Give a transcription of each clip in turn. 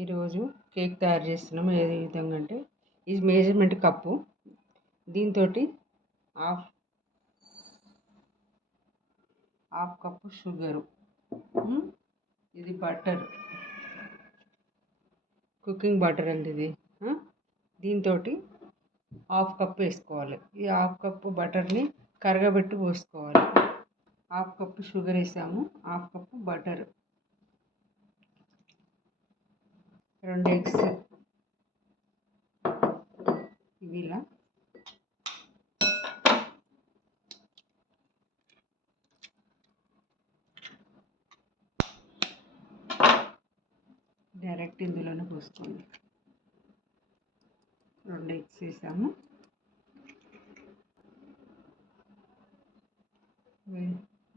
ఈరోజు కేక్ తయారు చేస్తున్నాం. ఏ విధంగా అంటే ఇది మెజర్మెంట్ కప్పు, దీంతో హాఫ్ కప్పు షుగరు, ఇది బటర్, కుకింగ్ బటర్ అండి ఇది. దీంతో హాఫ్ కప్ వేసుకోవాలి. ఈ హాఫ్ కప్పు బటర్ని కరగబెట్టి పోసుకోవాలి. హాఫ్ కప్పు షుగర్ వేసాము, హాఫ్ కప్పు బటర్, 2 ఎగ్స్, ఇవి ఇలా డైరెక్ట్ ఇందులోనే పోసుకోండి. 2 ఎగ్స్ వేసాము,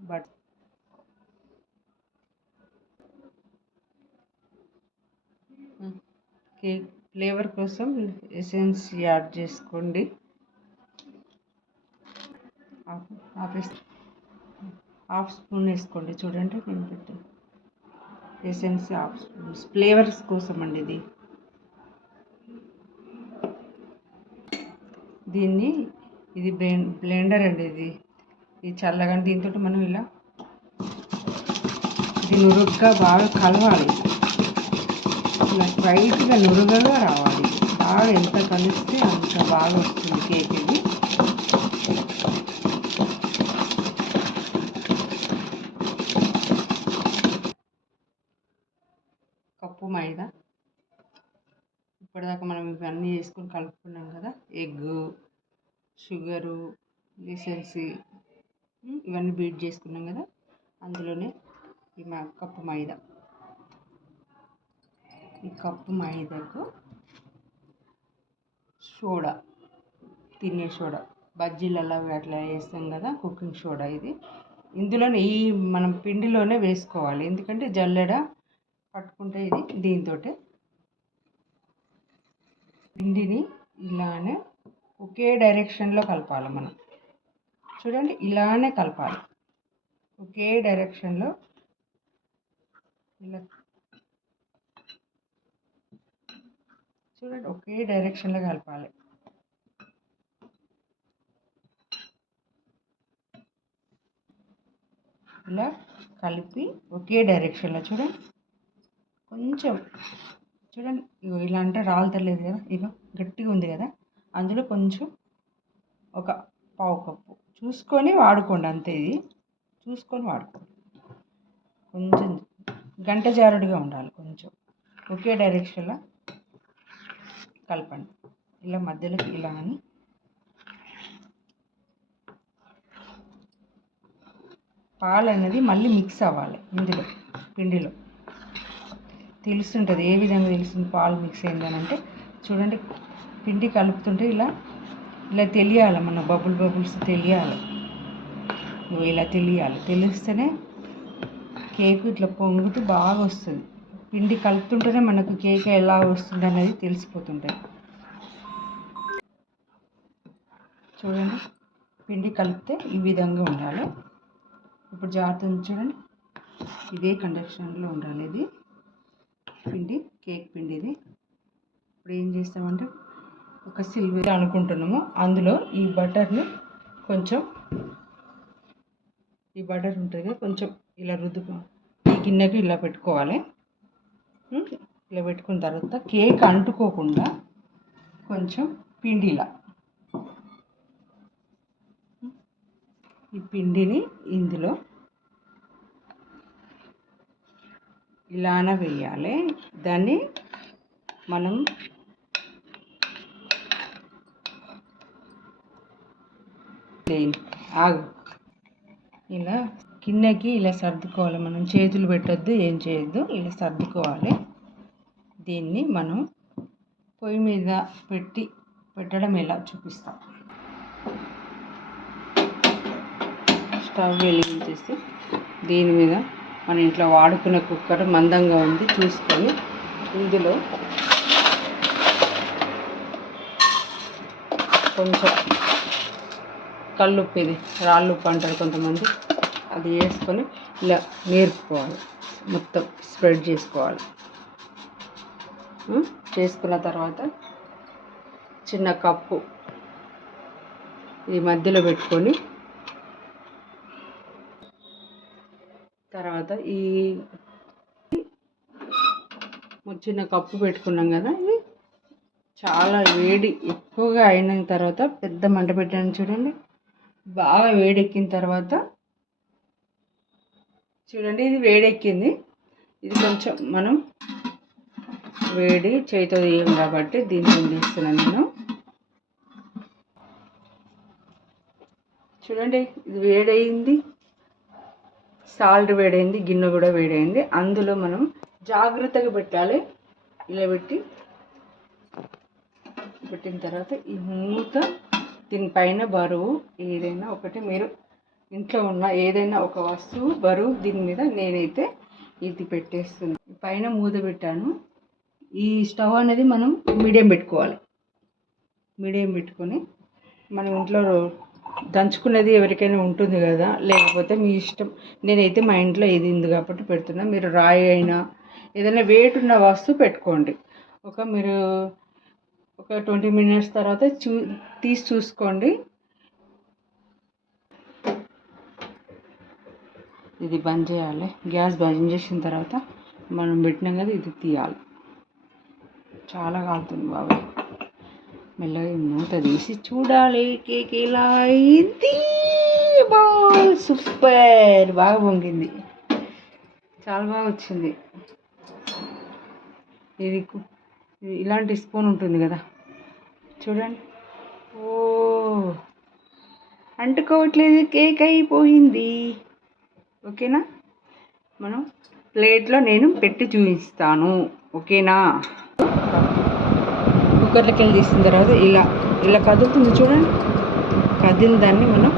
బట్ కేక్ ఫ్లేవర్ కోసం ఎసెన్స్ యాడ్ చేసుకోండి. హాఫ్ స్పూన్ వేసుకోండి. చూడండి నేను పెట్టాను ఎసెన్స్, హాఫ్ స్పూన్, ఫ్లేవర్స్ కోసం అండి ఇది. ఇది బ్లెండర్ అండి. ఇది చల్లగా, దీంతో మనం ఇలా ఇది నురుగ్గా బాగా కలవాలి. ఇలా స్ట్రైట్గా నురుగగా రావాలి. బాగా ఎంత కలిస్తే అంత బాగా వస్తుంది కేక్. ఇది కప్పు మైదా, ఇప్పటిదాకా మనం ఇవన్నీ వేసుకొని కలుపుకున్నాం కదా, ఎగ్గు, షుగరు, ఎసెన్స్, ఇవన్నీ బీట్ చేసుకున్నాం కదా, అందులోనే ఈ కప్పు మైదా, ఈ కప్పు మైదాకు సోడా, తినే సోడా, బజ్జీలలో అట్లా వేస్తాం కదా, కుకింగ్ సోడా, ఇది ఇందులోనే ఈ మనం పిండిలోనే వేసుకోవాలి. ఎందుకంటే జల్లెడ పట్టుకుంటే ఇది. దీంతో పిండిని ఇలానే ఒకే డైరెక్షన్లో కలపాలి. మనం చూడండి ఇలానే కలపాలి, ఒకే డైరెక్షన్లో ఇలా చూడండి, ఒకే డైరెక్షన్లో కలపాలి. ఇలా కలిపి ఒకే డైరెక్షన్లో చూడండి, కొంచెం చూడండి, ఇగో ఇలా అంటే రాలుతలేదు కదా, ఇగో గట్టిగా ఉంది కదా, అందులో కొంచెం ఒక పావు కప్పు చూసుకొని వాడుకోండి. అంతే, ఇది చూసుకొని వాడుకోండి. కొంచెం గంట జారుడుగా ఉండాలి, కొంచెం ఒకే డైరెక్షన్లో కలపండి. ఇలా మధ్యలోకి ఇలా అని పాలు అనేది మళ్ళీ మిక్స్ అవ్వాలి. ఇందులో పిండిలో తెలుస్తుంటుంది. ఏ విధంగా తెలుస్తుంది పాలు మిక్స్ అయిందని అంటే, చూడండి పిండి కలుపుతుంటే ఇలా తెలియాలి, మన బబుల్స్ తెలియాలి. ఇలా తెలిస్తేనే కేక్ ఇట్లా పొంగుతూ బాగా వస్తుంది. పిండి కలుపుతుంటేనే మనకు కేక్ ఎలా వస్తుంది అనేది తెలిసిపోతుంటుంది. చూడండి పిండి కలిపితే ఈ విధంగా ఉండాలి. ఇప్పుడు జాగ్రత్తగా చూడండి, ఇదే కండిషన్లో ఉండాలి. ఇది పిండి, కేక్ పిండి. ఇది ఇప్పుడు ఏం చేస్తామంటే, ఒక సిల్వర్ అనుకుంటున్నాము, అందులో ఈ బటర్ని కొంచెం, ఈ బటర్ ఉంటుంది కొంచెం ఇలా ఈ గిన్నెకి ఇలా పెట్టుకోవాలి. ఇలా పెట్టుకున్న తర్వాత కేక్ అంటుకోకుండా కొంచెం పిండి ఈ పిండిని ఇందులో ఇలానే వేయాలి. దాన్ని మనం ఇలా గిన్నెకి ఇలా సర్దుకోవాలి. మనం చేతులు పెట్టొద్దు, ఏం చేయొద్దు, ఇలా సర్దుకోవాలి. దీన్ని మనం పొయ్యి మీద పెట్టడం ఎలా చూపిస్తాం. స్టవ్ వెలిగించేసి దీని మీద మన ఇంట్లో వాడుకునే కుక్కర్ మందంగా ఉంది చూసుకొని, ఇందులో కొంచెం కల్లుప్పు, ఇది రాళ్ళుప్పు అంటారు కొంతమంది, అది వేసుకొని ఇలా నేర్పుకోవాలి, మొత్తం స్ప్రెడ్ చేసుకోవాలి. చేసుకున్న తర్వాత చిన్న కప్పు ఈ మధ్యలో పెట్టుకొని తర్వాత ఈ చిన్న కప్పు పెట్టుకున్నాం కదా, ఇది చాలా వేడి ఎక్కువగా అయిన తర్వాత పెద్ద మంట పెట్టాను చూడండి. బాగా వేడెక్కిన తర్వాత చూడండి, ఇది వేడెక్కింది. ఇది కొంచెం మనం వేడి చేతితో తీయం కాబట్టి దీంతో తీస్తున్నాను నేను. చూడండి, ఇది వేడయింది, సాల్ట్ వేడైంది, గిన్నె కూడా వేడైంది. అందులో మనం జాగ్రత్తగా పెట్టాలి. ఇలా పెట్టిన తర్వాత ఈ మూత, దీనిపైన బరువు ఏదైనా ఒకటి, మీరు ఇంట్లో ఉన్న ఏదైనా ఒక వస్తువు బరువు దీని మీద నేనైతే ఇది పెట్టేస్తున్నాను. పైన మూత పెట్టాను. ఈ స్టవ్ అనేది మనం మీడియం పెట్టుకోవాలి. మీడియం పెట్టుకొని మనం ఇంట్లో దంచుకునేది ఎవరికైనా ఉంటుంది కదా, లేకపోతే మీ ఇష్టం. నేనైతే మా ఇంట్లో ఇది ఉంది కాబట్టి పెడుతున్నా. మీరు రాయి అయినా ఏదైనా వెయిట్ ఉన్న వస్తువు పెట్టుకోండి. మీరు ఒక 20 minutes తర్వాత తీసి చూసుకోండి. ఇది బంద్ చేయాలి. గ్యాస్ బంద్ చేసిన తర్వాత మనం పెట్టినాం కదా, ఇది తీయాలి. చాలా కాలుతుంది బాబు. మెల్లగా మూత తీసి చూడాలి కేక్ ఎలా అయింది. సూపర్, బాగా పొంగింది, చాలా బాగా వచ్చింది. ఇది ఇలాంటి స్పూన్ ఉంటుంది కదా, చూడండి. ఓ, అంటుకోవట్లేదు, కేక్ అయిపోయింది. ఓకేనా? మనం ప్లేట్లో నేను పెట్టి చూపిస్తాను. ఓకేనా? కుక్కర్లోకి వెళ్ళి తీసిన తర్వాత ఇలా కదులుతుంది చూడండి. కదిలిన దాన్ని మనం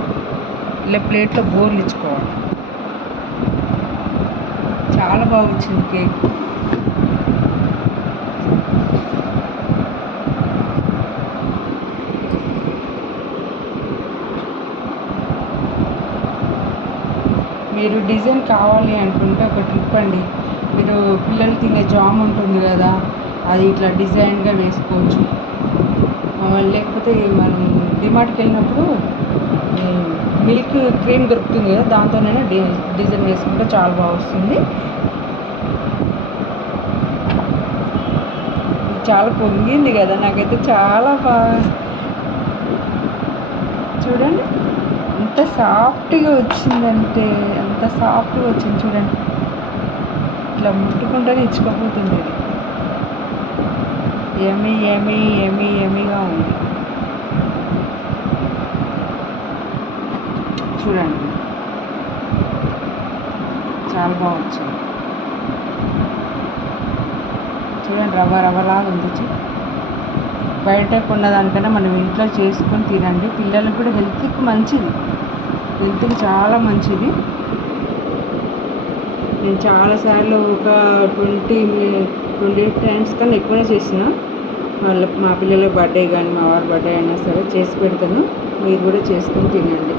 ఇలా ప్లేట్లో బోర్లు ఇచ్చుకోవాలి. చాలా బాగా వచ్చింది కేక్. మీరు డిజైన్ కావాలి అనుకుంటే ఒక ట్రిప్ అండి. మీరు పిల్లలు తినే జామ్ ఉంటుంది కదా, అది ఇట్లా డిజైన్గా వేసుకోవచ్చు. లేకపోతే మనం డిమార్ట్కి వెళ్ళినప్పుడు మిల్క్ క్రీమ్ దొరుకుతుంది కదా, దాంతోనైనా డిజైన్ వేసుకుంటే చాలా బాగా వస్తుంది. చాలా పొంగింది కదా, నాకైతే చాలా బాగా. చూడండి ఎంత సాఫ్ట్గా వచ్చిందంటే అంత సాఫ్ట్గా వచ్చింది. చూడండి, ఇట్లా ముట్టుకుంటేనే ఇచ్చుకోపోతుంది. ఎమీ ఎమీ ఎమీ ఎమీగా ఉంది. చూడండి, చాలా బాగా వచ్చింది. చూడండి, రవ్వలాగా ఉంది. బయట కొన్నదానికన్నా మనం ఇంట్లో చేసుకొని తినండి. పిల్లలకు కూడా హెల్త్కి మంచిది, హెల్త్కి చాలా మంచిది. నేను చాలాసార్లు ఒక 20 times కన్నా ఎక్కువనే చేసిన. మా పిల్లల బర్త్డే కానీ మా వారి బర్త్డే అయినా సరే చేసి పెడతాను. మీరు కూడా చేసుకొని తినండి.